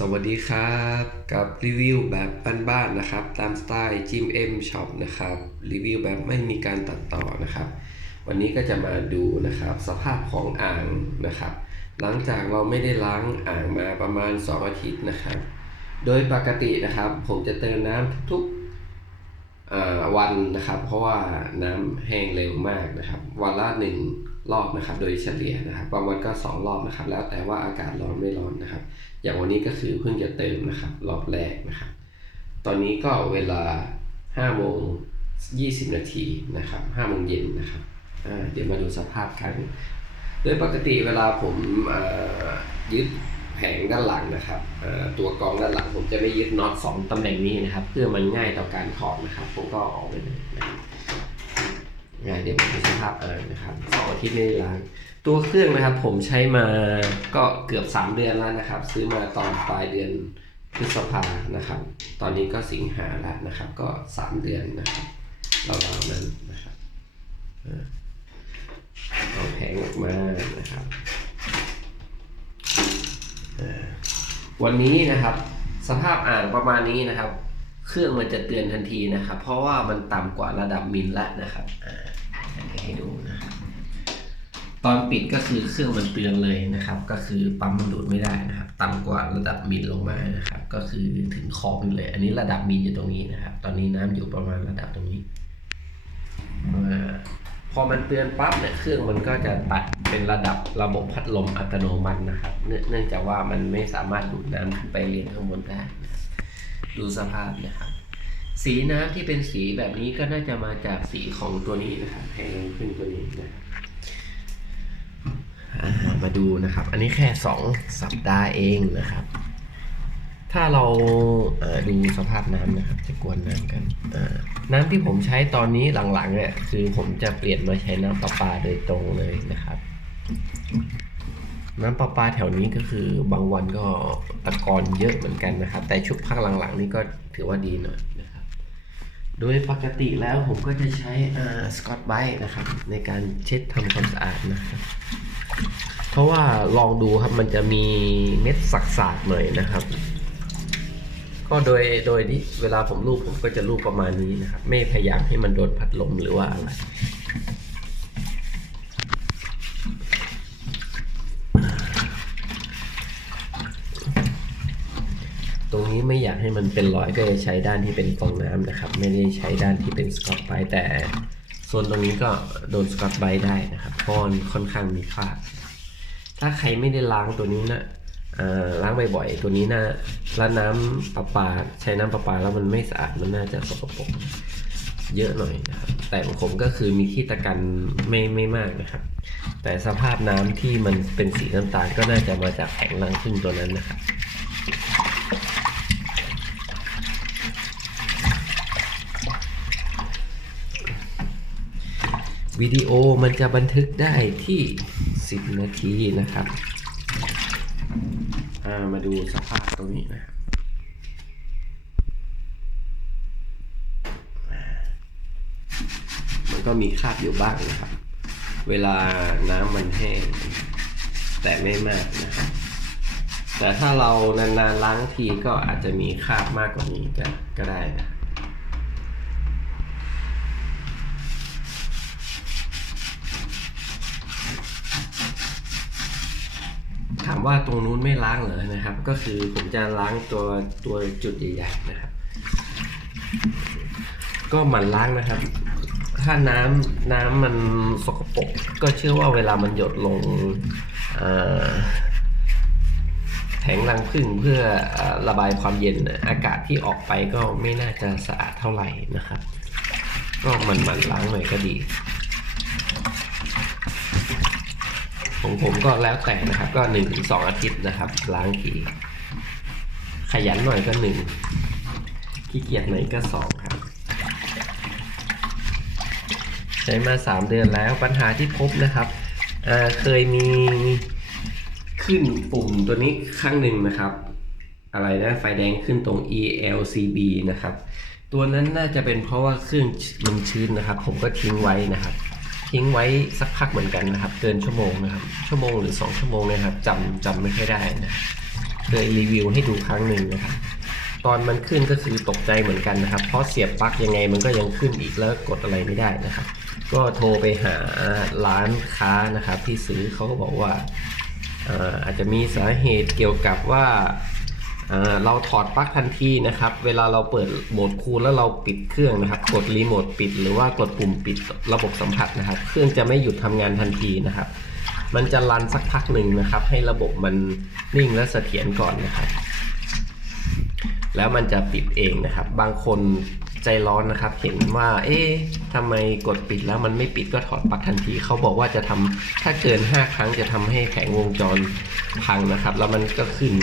สวัสดีครับ กับรีวิวแบบบ้านๆนะครับ ตามสไตล์จิมเอ็มช็อปนะครับรีวิวแบบไม่มีการตัดต่อนะครับ วันนี้ก็จะมาดูนะครับ สภาพของอ่างนะครับ หลังจากเราไม่ได้ล้างอ่างมาประมาณ 2 อาทิตย์นะครับ โดยปกตินะครับ ผมจะเติมน้ำทุกๆวันนะครับ เพราะว่าน้ำแห้งเร็วมากนะครับ วันละหนึ่ง รอบนะครับโดยเฉลี่ยนะครับบางวันก็สองรอบนะครับ แล้วแต่ว่าอากาศร้อนไม่ร้อนนะครับ อย่างวันนี้ก็คือเพิ่งจะเติมนะครับรอบแรกนะครับ ตอนนี้ก็เวลา5โมง20 นาทีนะครับ5โมงเย็นนะครับเดี๋ยวมาดูสภาพกัน โดยปกติเวลาผมยึดแผงด้านหลังนะครับตัวกองด้านหลังผมจะไม่ยึดน็อตสองตำแหน่งนี้นะครับ เพื่อมันง่ายต่อการถอดนะครับ ผมก็อออกไปเลยนะครับ ง่ายเดี๋ยวมาดูสภาพเออนะครับสองอาทิตย์ไม่ได้ล้างตัวเครื่องนะครับผมใช้มาก็เกือบ 3 เดือนแล้วนะครับ ซื้อมาตอนปลายเดือนพฤษภานะครับ ตอนนี้ก็สิงหาแล้วนะครับ ก็ 3 เดือนนะครับเราวๆนั้นนะครับเอาแผงออกมานะครับวันนี้นะครับ สภาพอ่างประมาณนี้นะครับ เครื่องมันจะเตือนทันทีนะครับ เพราะว่ามันต่ำกว่าระดับมิลแล้วนะครับ ให้ดูนะครับตอนปิดก็คือเครื่องมันเตือนเลยนะครับ ก็คือปั๊มมันดูดไม่ได้นะครับ ต่ำกว่าระดับมิลลงมานะครับ ก็คือถึงขอบเลย อันนี้ระดับมิลอยู่ตรงนี้นะครับ ตอนนี้น้ำอยู่ประมาณระดับตรงนี้พอมันเตือนปั๊บเนี่ยเครื่องมันก็จะตัดเป็นระดับระบบพัดลมอัตโนมัตินะครับ เนื่องจากว่ามันไม่สามารถดูดน้ำขึ้นไปเลี้ยงข้างบนได้ ดูสภาพนะครับ สีน้ำที่เป็นสีแบบนี้ก็น่าจะมาจากสีของตัวนี้นะครับแพงขึ้นตัวนี้นะครับมาดูนะครับ อันนี้แค่ 2 สัปดาห์เองนะครับ ถ้าเราเดูสภาพน้ำนะครับ จะกวนน้ำกัน น้ำที่ผมใช้ตอนนี้หลังๆเนี่ยคือผมจะเปลี่ยนมาใช้น้ำประปาโดยตรงเลยนะครับ น้ำประปาแถวนี้ก็คือบางวันก็ตะกอนเยอะเหมือนกันนะครับ แต่ชุกพักหลังๆ นี่ก็ถือว่าดีหน่อย โดยปกติแล้วผมก็จะใช้สกอตไบต์นะครับ ในการเช็ดทำความสะอาดนะครับ เพราะว่าลองดูครับมันจะมีเม็ดสักสาดหน่อยนะครับ ก็โดยโดยที่เวลาผมรูปผมก็จะรูปประมาณนี้นะครับ ไม่พยายามให้มันโดนพัดลมหรือว่าอะไร ตรงนี้ไม่อยาก ให้มันเป็นรอยก็จะใช้ด้านที่เป็นฟองน้ำนะครับ ไม่ได้ใช้ด้านที่เป็นสกอตไบแต่โซนตรงนี้ก็โดนสกอตไบได้นะครับเพราะมันค่อนข้างมีคราบถ้าใครไม่ได้ล้างตัวนี้นะล้างบ่อยๆ ตัวนี้นะแล้วน้ำประปาใช้น้ำประปาแล้วมันไม่สะอาดมันน่าจะสกปรกเยอะหน่อยนะครับ แต่ของผมก็คือมีที่ตะกันไม่ไม่มากนะครับ แต่สภาพน้ำที่มันเป็นสีน้ำตาลก็น่าจะมาจากแผงรังผึ้งตัวนั้นนะครับ วิดีโอมันจะบันทึกได้ที่ 10 นาทีนะครับามาดูสภาพตรงนี้นะมันก็มีคราบอยู่บ้างนะครับ เวลาน้ำมันแห้ง แต่ไม่มากนะครับแต่ถ้าเรานานๆล้างทีก็อาจจะมีคราบมากกว่านี้ก็ได้นะ ถาม ว่าตรงนู้นไม่ล้างเหรอนะครับ ก็คือผมจะล้างตัวตัวจุดใหญ่ๆนะครับ ก็หมั่นล้างนะครับ ถ้าน้ำน้ำมันสกปรกก็เชื่อว่าเวลามันหยดลงแผงรังผึ้งเพื่ออระบายความเย็นอากาศที่ออกไปก็ไม่น่าจะสะอาดเท่าไหร่นะครับ ก็มันหมั่นล้างหน่อยก็ดี ของผมก็แล้วแต่นะครับ ก็หนึ่งถึงสองอาทิตย์นะครับ ล้างทีขยันหน่อยก็หนึ่งขี้เกียจหน่อยก็สองครับ ใช้มาสามเดือนแล้วปัญหาที่พบนะครับอ่าเคยมีขึ้นปุ่มตัวนี้ครั้งหนึ่งนะครับ อะไรนะไฟแดงขึ้นตรง ELCB นะครับ ตัวนั้นน่าจะเป็นเพราะว่าเครื่องมันชื้นนะครับ ผมก็ทิ้งไว้นะครับ ทิ้งไว้สักพักเหมือนกันนะครับ เกินชั่วโมงนะครับ ชั่วโมงหรือ 2 ชั่วโมงนะครับจำจำไม่ค่อยได้นะเคยรีวิวให้ดูครั้งหนึ่งนะครับ ตอนมันขึ้นก็คือตกใจเหมือนกันนะครับ เพราะเสียบปลั๊กยังไงมันก็ยังขึ้นอีกแล้วกดอะไรไม่ได้นะครับ ก็โทรไปหาร้านค้านะครับ ที่ซื้อเขาก็บอกว่าอาจจะมีสาเหตุเกี่ยวกับว่า เราถอดปลั๊กทันทีนะครับ เวลาเราเปิดโหมดคูลแล้วเราปิดเครื่องนะครับ กดรีโมทปิด หรือว่ากดปุ่มปิดระบบสัมผัสนะครับ เครื่องจะไม่หยุดทำงานทันทีนะครับ มันจะรันสักพักหนึ่งนะครับ ให้ระบบมันนิ่งและเสถียรก่อนนะครับ แล้วมันจะปิดเองนะครับ บางคน ใจร้อนนะครับ เห็นว่า เอ๊ะทำไมกดปิดแล้วมันไม่ปิดก็ถอดปลั๊กทันทีเขาบอกว่าจะทำถ้าเกิน 5 ครั้งจะทำให้แผงวงจรพังนะครับ แล้วมันก็ขึ้น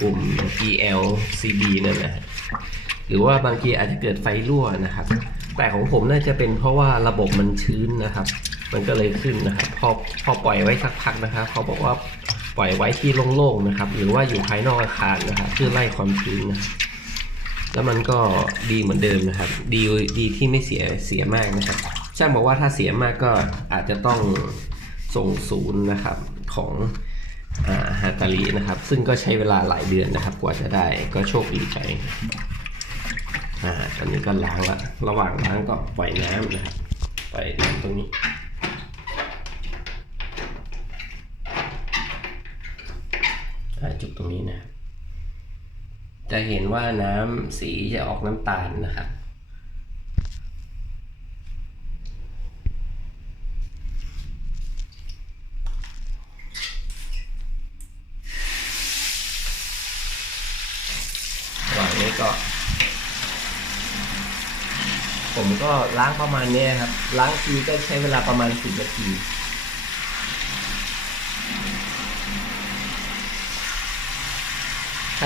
ปุ่ม ELCB นั่นนะฮะหรือว่าบางทีอาจจะเกิดไฟรั่วนะครับ แต่ของผมน่าจะเป็นเพราะว่าระบบมันชื้นนะครับ มันก็เลยขึ้นนะครับ พอพอปล่อยไว้สักพักนะครับเขาบอกว่าปล่อยไว้ที่โล่งๆนะครับ หรือว่าอยู่ภายนอกอาคารนะครับเพื่อไล่ความชื้นนะครับ แล้วมันก็ดีเหมือนเดิมนะครับ ดีดีที่ไม่เสียเสียมากนะครับ ช่างบอกว่าถ้าเสียมากก็อาจจะต้องส่งศูนย์นะครับของอ่าฮาตาลีนะครับ ซึ่งก็ใช้เวลาหลายเดือนนะครับ กว่าจะได้ก็โชคดีไปอ่าตอนนี้ก็ล้างละระหว่างล้างก็ปล่อยน้ำนะครับปล่อยน้ำตรงนี้จุดตรงนี้นะครับ จะเห็นว่าน้ำสีจะออกน้ำตาลนะครับระหว่างนี้ก็ ผมก็ล้างประมาณนี้ครับ ล้างทีก็ใช้เวลาประมาณสิบนาที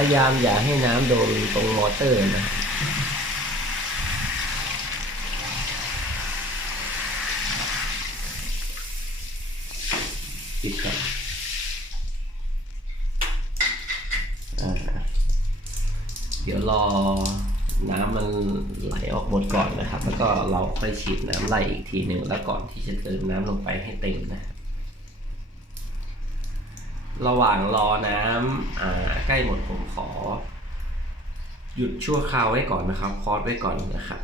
พยายามอย่าให้น้ำโดนตรงมอเตอร์นะปิดก่อนเดี๋ยวรอน้ำมันไหลออกหมดก่อนนะครับ แล้วก็เราค่อยฉีดน้ำไหลอีกทีหนึ่งแล้วก่อนที่จะเติมน้ำลงไปให้เต็มนะค ระหว่างรอน้ำอ่าใกล้หมดผมขอ หยุดชั่วคราวไว้ก่อนนะครับพอดไว้ก่อนนะครับ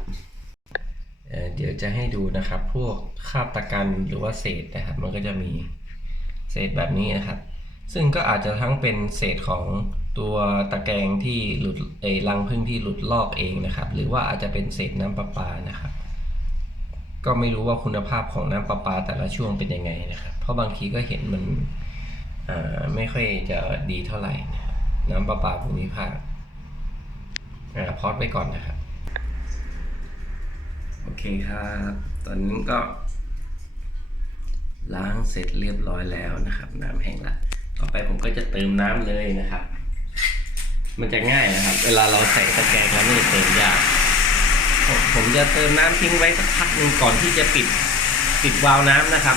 เเดี๋ยวจะให้ดูนะครับ พวกคาบตะกันหรือว่าเศษนะครับ มันก็จะมีเศษแบบนี้นะครับ ซึ่งก็อาจจะทั้งเป็นเศษของตัวตะแกรงที่หลุดเอรังพึ่งที่หลุดลอกเองนะครับ หรือว่าอาจจะเป็นเศษน้ำประปานะครับ ก็ไม่รู้ว่าคุณภาพของน้ำประปาแต่ละช่วงเป็นยังไงนะครับ เพราะบางทีก็เห็นมัน ไม่ค่อยจะดีเท่าไหร่น้ำประปาภูมิภาคอ่าพอดไว้ก่อนนะครับ โอเคครับ ตอนนี้ก็ ล้างเสร็จเรียบร้อยแล้วนะครับ น้ำแห้งละต่อไปผมก็จะเติมน้ำเลยนะครับ มันจะง่ายนะครับ เวลาเราใส่ตะแกรงแล้วไม่เติมยากผมจะเติมน้ำทิ้งไว้สักพักหนึ่งก่อนที่จะปิดปิดวาล์วน้ำนะครับ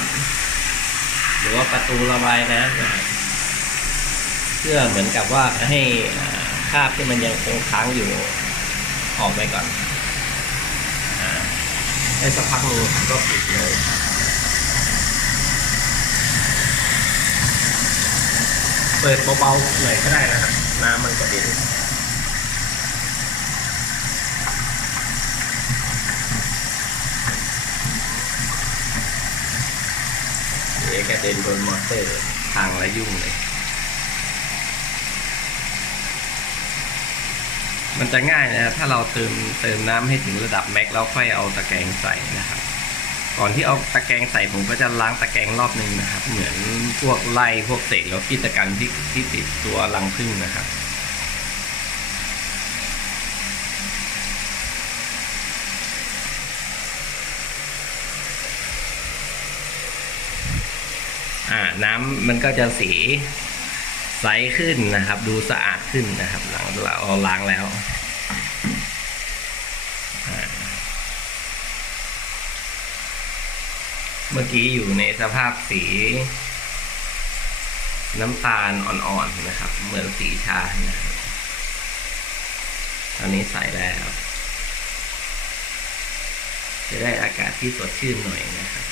รือว่าประตูระบายน้ำนะครับเพื่อเหมือนกับว่าให้คราบที่มันยังคงค้างอยู่ออกไปก่อนอาได้สักพักหนึ่งก็ปิดเลยเปิดเบาๆหน่อยก็ได้นะครับ น้ำมันกระเด็นเดี๋ยว กระเด็นโดนมอเตอร์ทางและยุ่งเลย มันจะง่ายนะ ถ้าเราเติมเติมน้ำให้ถึงระดับแม็กแล้วค่อยเอาตะแกรงใส่นะครับ ก่อนที่เอาตะแกรงใส่ผมก็จะล้างตะแกรงรอบหนึ่งนะครับ เหมือนพวกไล่พวกเศษแล้วกิจการที่ที่ติดตัวรังผึ้งนะครับ อ่าน้ำมันก็จะสีใสขึ้นนะครับ ดูสะอาดขึ้นนะครับ หลังเราล้างแล้วเมื่อกี้อยู่ในสภาพสี น้ำตาลอ่อนๆนะครับ เหมือนสีชานะครับตอนนี้ใสแล้ว จะได้อากาศที่สดชื่นหน่อยนะครับ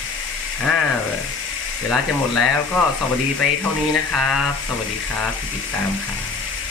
อ่า เวลาจะหมดแล้วก็สวัสดีไปเท่านี้นะครับ สวัสดีครับติดตามครับ